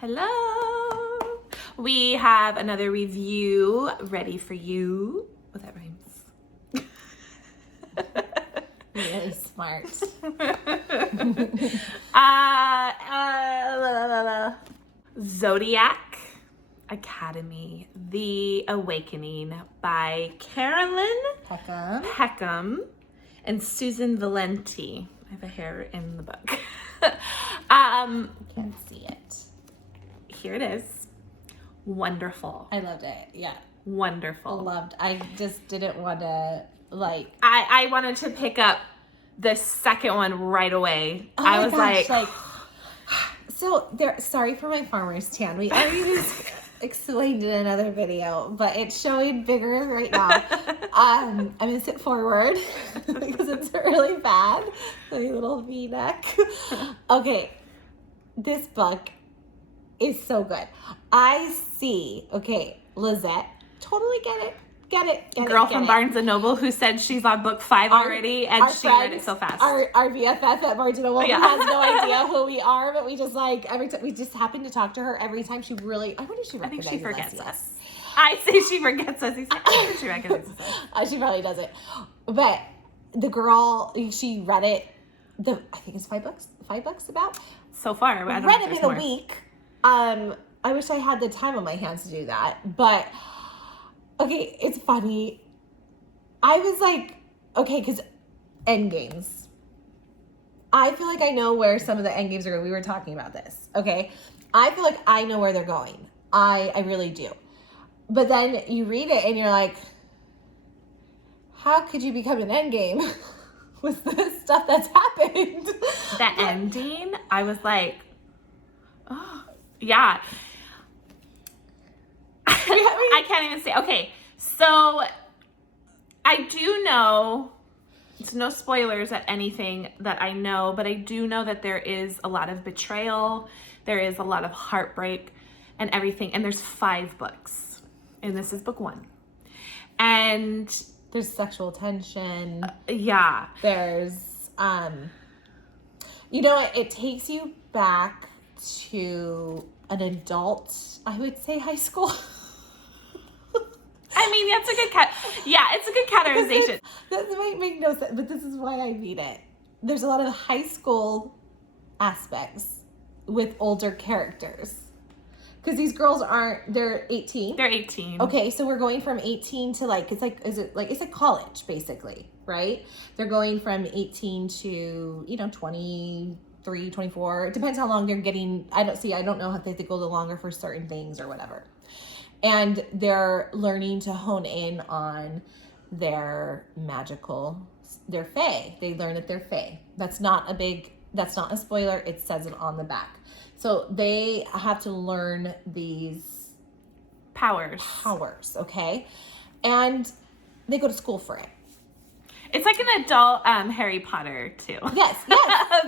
Hello! We have another review ready for you. Oh, that rhymes. Really smart. Zodiac Academy The Awakening by Carolyn Peckham and Susanne Valenti. I have a hair in the book. Can't see it. Here it is. Wonderful. I loved it. Yeah. Wonderful. I just didn't want to I wanted to pick up the second one right away. Oh I was gosh, so there. Sorry for my farmer's tan. We already just explained in another video, but it's showing bigger right now. I'm gonna sit forward because it's really bad. My little V-neck. Okay, this book is so good. I see. Okay, Lizette, totally get it. Girl from Barnes and Noble who said she's on book 5 already, and she read it so fast. Our BFF at Barnes and Noble who has no idea who we are, but we just every time we just happen to talk to her every time. She really, I wonder if she recognizes us. I think she forgets us. I say she forgets us. I think she recognizes us. She probably doesn't. But the girl, she read it. I think it's $5 about. So far, I read it in a week. I wish I had the time on my hands to do that, but. Okay, it's funny. I was like, okay, because end games. I feel like I know where some of the end games are going. We were talking about this, okay? I feel like I know where they're going. I really do. But then you read it and you're like, how could you become an end game with the stuff that's happened? The ending, I was like, oh, yeah. I can't even say. Okay, so I do know, it's no spoilers at anything that I know, but I do know that there is a lot of betrayal, there is a lot of heartbreak and everything, and there's 5 books, and this is book 1. And there's sexual tension. Yeah. There's, you know what, it takes you back to an adult, I would say high school. I mean, that's a good it's a good categorization. That might make no sense, but this is why I read it. There's a lot of high school aspects with older characters. Because these girls they're 18. They're 18. Okay, so we're going from 18 to it's like college, basically, right? They're going from 18 to, 23, 24. It depends how long they're getting. I don't know if they go the longer for certain things or whatever. And they're learning to hone in on their fae. They learn that they're fae. That's not a spoiler. It says it on the back. So they have to learn these powers, okay? And they go to school for it. It's like an adult Harry Potter too. Yes.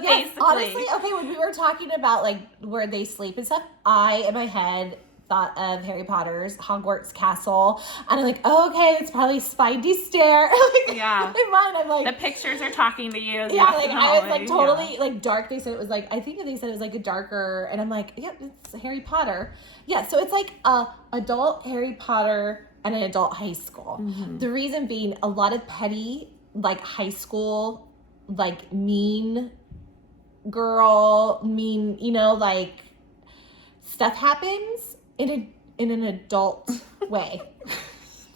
Basically. Honestly, okay, when we were talking about where they sleep and stuff, I, in my head, thought of Harry Potter's Hogwarts castle, and I'm like, oh, okay, it's probably Spidey stair. Yeah. In mind, I'm like, the pictures are talking to you. Yeah, I was totally dark. They said it was I think they said it was a darker, and I'm like, yep, it's Harry Potter. Yeah, so it's like a adult Harry Potter and an adult high school. Mm-hmm. The reason being, a lot of petty high school, mean girl, stuff happens in an adult way.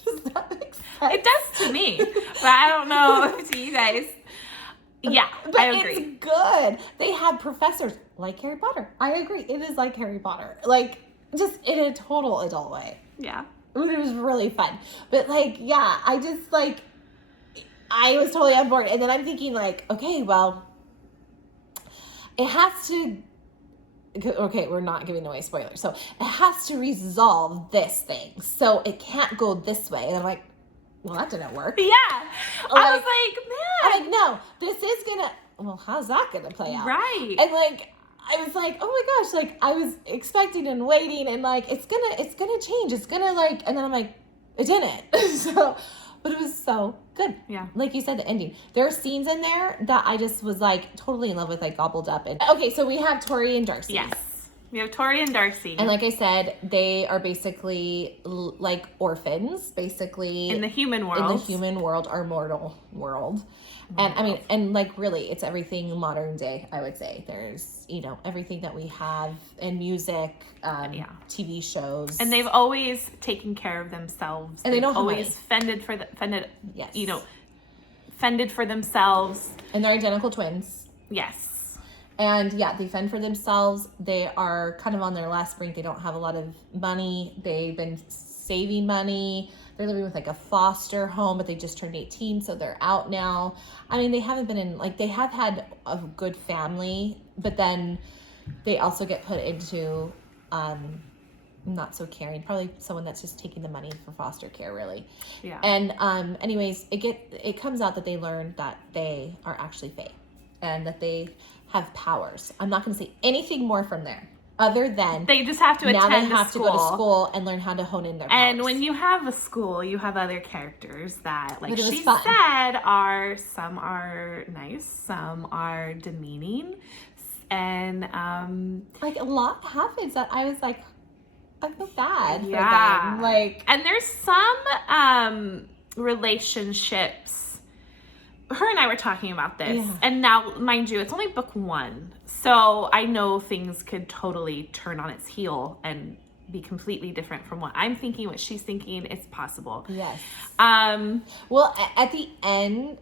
Does that make sense? It does to me, but I don't know to you guys. Yeah, but I agree. It's good. They have professors like Harry Potter. I agree. It is like Harry Potter. Just in a total adult way. Yeah. It was really fun. But I just I was totally on board. And then I'm thinking okay, well, it has to. Okay, we're not giving away spoilers. So it has to resolve this thing. So it can't go this way. And I'm like, well, that didn't work. Yeah. I was like, man. I'm like, no, this is gonna, well, how's that gonna play out? Right. And I was like, oh my gosh, I was expecting and waiting and it's gonna change. It's gonna and then I'm like, it didn't. So, but it was so good. Yeah. Like you said, the ending. There are scenes in there that I just was totally in love with, gobbled up. And okay, so we have Tory and Darcy. Yes. We have Tory and Darcy. And like I said, they are basically like orphans, basically. In the human world. In the human world, our mortal world. And I mean, and like really, it's everything modern day, I would say. There's, you know, everything that we have in music, TV shows. And they've always taken care of themselves. And they don't have always money. Yes. Fended for themselves. And they're identical twins. Yes. And yeah, they fend for themselves. They are kind of on their last brink. They don't have a lot of money. They've been saving money. They're living with like a foster home, but they just turned 18, so they're out now. I mean, they haven't been in, like, they have had a good family, but then they also get put into not so caring, probably someone that's just taking the money for foster care, really. Yeah. And anyways, it comes out that they learn that they are actually fae and that they have powers. I'm not going to say anything more from there. Other than they just have to now attend they have to go to school and learn how to hone in their powers. And when you have a school, you have other characters that, like she fun. said, some are nice, some are demeaning, and like a lot happens that I was like, I feel bad for yeah. them. Like, and there's some relationships. Her and I were talking about this, and now, mind you, it's only book 1. So I know things could totally turn on its heel and be completely different from what I'm thinking, what she's thinking. It's possible. Yes. Well, at the end,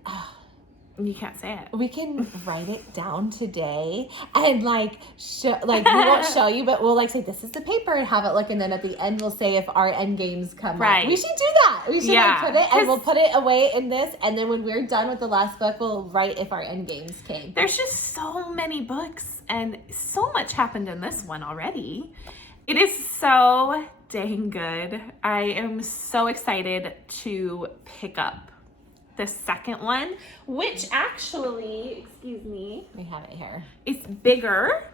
you can't say it. We can write it down today and like we won't show you, but we'll like say this is the paper and have it look, and then at the end we'll say if our end games come right. up. We should do that. We should like put it and we'll put it away in this, and then when we're done with the last book, we'll write if our end games came. There's just so many books and so much happened in this one already. It is so dang good. I am so excited to pick up the second one, which actually, excuse me, we have it here. It's bigger.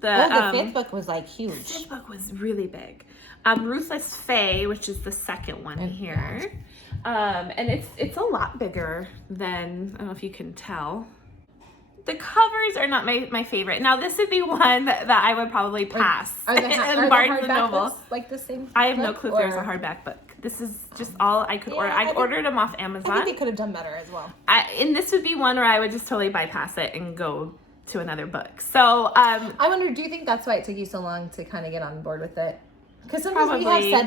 The fifth book was like huge. The fifth book was really big. Ruthless Fae, which is the second one here, and it's a lot bigger than, I don't know if you can tell. The covers are not my favorite. Now this would be one that I would probably pass are in Barnes and Noble. Like the same. I have no clue if there's a hardback book. This is just all I could order. I ordered them off Amazon. I think they could have done better as well. And this would be one where I would just totally bypass it and go to another book. So I wonder, do you think that's why it took you so long to kind of get on board with it? Because sometimes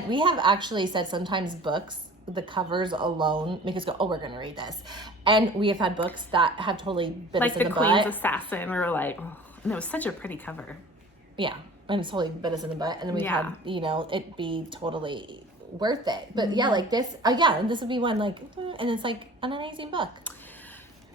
we have actually said sometimes books, the covers alone make us go, oh, we're going to read this. And we have had books that have totally bit us in the butt. Like the Queen's Assassin, we were like, oh, and it was such a pretty cover. Yeah, and it's totally bit us in the butt. And then we've had, it be totally worth it. But yeah, like this, and this would be one like, and it's like an amazing book.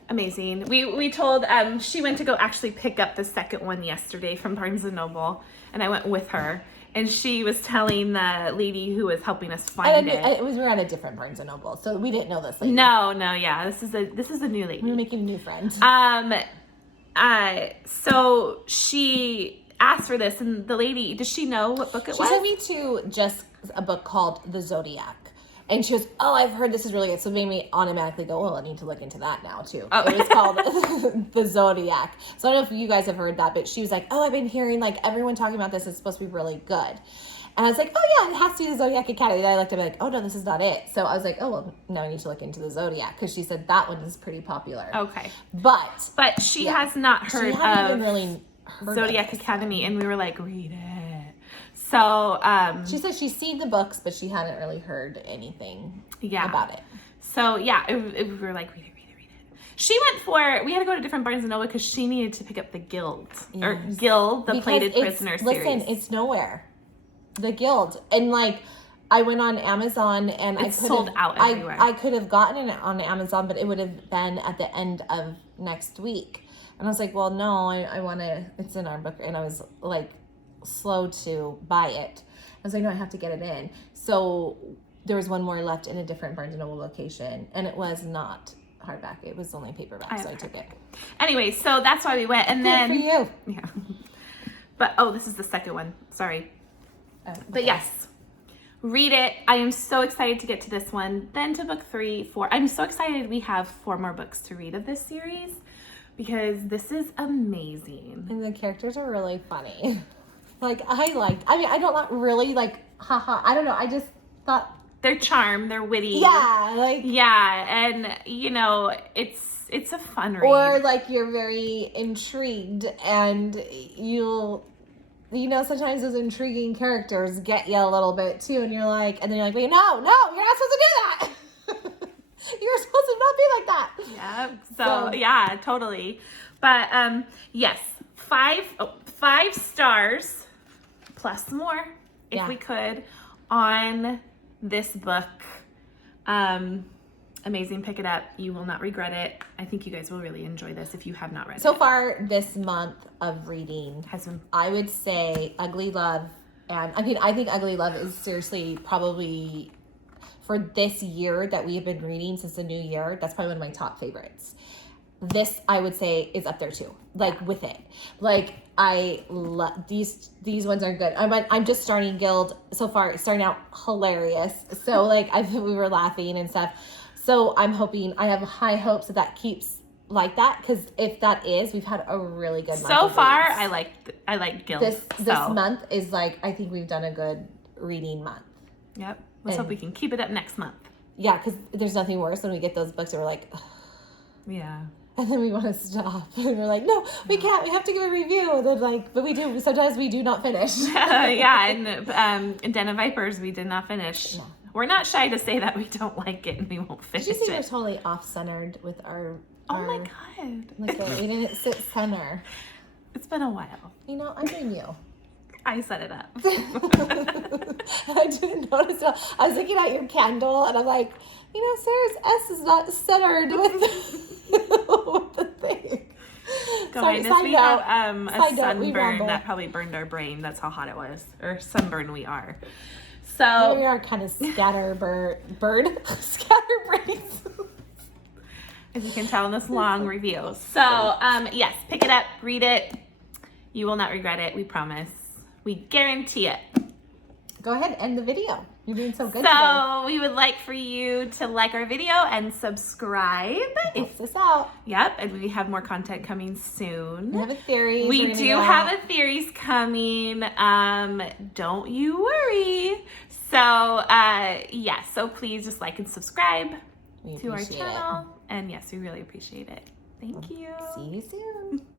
Amazing. We told, she went to go actually pick up the second one yesterday from Barnes and Noble, and I went with her. And she was telling the lady who was helping us find it. We were at a different Barnes and Noble, so we didn't know this lady. No, yeah. This is a new lady. We were making a new friend. So she asked for this, and the lady, does she know what book it was? She sent me to just a book called The Zodiac. And she goes, oh, I've heard this is really good. So it made me automatically go, well, I need to look into that now, too. Oh. It was called The Zodiac. So I don't know if you guys have heard that, but she was like, oh, I've been hearing, like, everyone talking about this. It's supposed to be really good. And I was like, oh, yeah, it has to be The Zodiac Academy. Then I looked at it like, oh, no, this is not it. So I was like, oh, well, now I need to look into The Zodiac. Because she said that one is pretty popular. Okay. But she has not heard of really Zodiac Academy. And we were like, read it. So, she said she's seen the books, but she hadn't really heard anything about it. So, yeah, we were like, read it. We had to go to different Barnes & Noble because she needed to pick up the Guild. Yes. Or Guild, the Plated Prisoner series. Listen, it's nowhere. The Guild. And, like, I went on Amazon and it's sold out everywhere. I could have gotten it on Amazon, but it would have been at the end of next week. And I was like, well, no, I want to, it's in our book. And I was like, slow to buy it. I was like, no, I have to get it in. So there was one more left in a different Barnes & Noble location, and it was not hardback. It was only paperback, so I took it. Anyway, so that's why we went. And Good for you. Yeah. But, this is the second one. Sorry. Okay. But yes, read it. I am so excited to get to this one. Then to book 3, 4. I'm so excited we have 4 more books to read of this series because this is amazing. And the characters are really funny. Like, I mean, I don't not really like, haha, I don't know. I just thought, Their charm, they're witty. yeah, like, Yeah, and you know, it's a fun read. or like you're very intrigued and you know, sometimes those intriguing characters get you a little bit too, and you're like, and then you're like, wait, no, you're not supposed to do that. You're supposed to not be like that. Yeah. So yeah, totally. But yes, 5 stars plus more if we could on this book. Amazing. Pick it up. You will not regret it. I think you guys will really enjoy this if you have not read it. So far this month of reading has been, I would say, Ugly Love. And I mean, I think Ugly Love is seriously probably, for this year that we have been reading since the new year, that's probably one of my top favorites. This, I would say, is up there too. Like, with it. Like, I love these ones are good. I'm just starting Guild so far. It's starting out hilarious. So like we were laughing and stuff. So I'm hoping, I have high hopes that keeps like that, because if that is, we've had a really good month. So far, reads. I like Guild. This month is like, I think we've done a good reading month. Yep. Let's hope we can keep it up next month. Yeah, because there's nothing worse when we get those books and we're like, ugh. Yeah. And then we want to stop. And we're like, no, we can't. We have to give a review. And then like, but we do. Sometimes we do not finish. Yeah, and Den of Vipers, we did not finish. No. We're not shy to say that we don't like it and we won't finish it. Did you say we're totally off-centered with our... Oh my God. Like, we didn't sit center. It's been a while. You know, I blame you. I set it up. I didn't notice it. I was looking at your candle and I'm like, you know, Sarah's S is not centered with the thing. Sorry, we have a sunburn that probably burned our brain. That's how hot it was. Or sunburn we are. So we are kind of scatterbrains. As you can tell in this long review. So yes, pick it up, read it. You will not regret it. We promise. We guarantee it. Go ahead, end the video. You're doing so good today. We would like for you to like our video and subscribe. It helps us out. Yep, and we have more content coming soon. We have a theory. We do have a theories coming. Don't you worry. So yeah, so please just like and subscribe to our channel. And yes, we really appreciate it. Thank you. See you soon.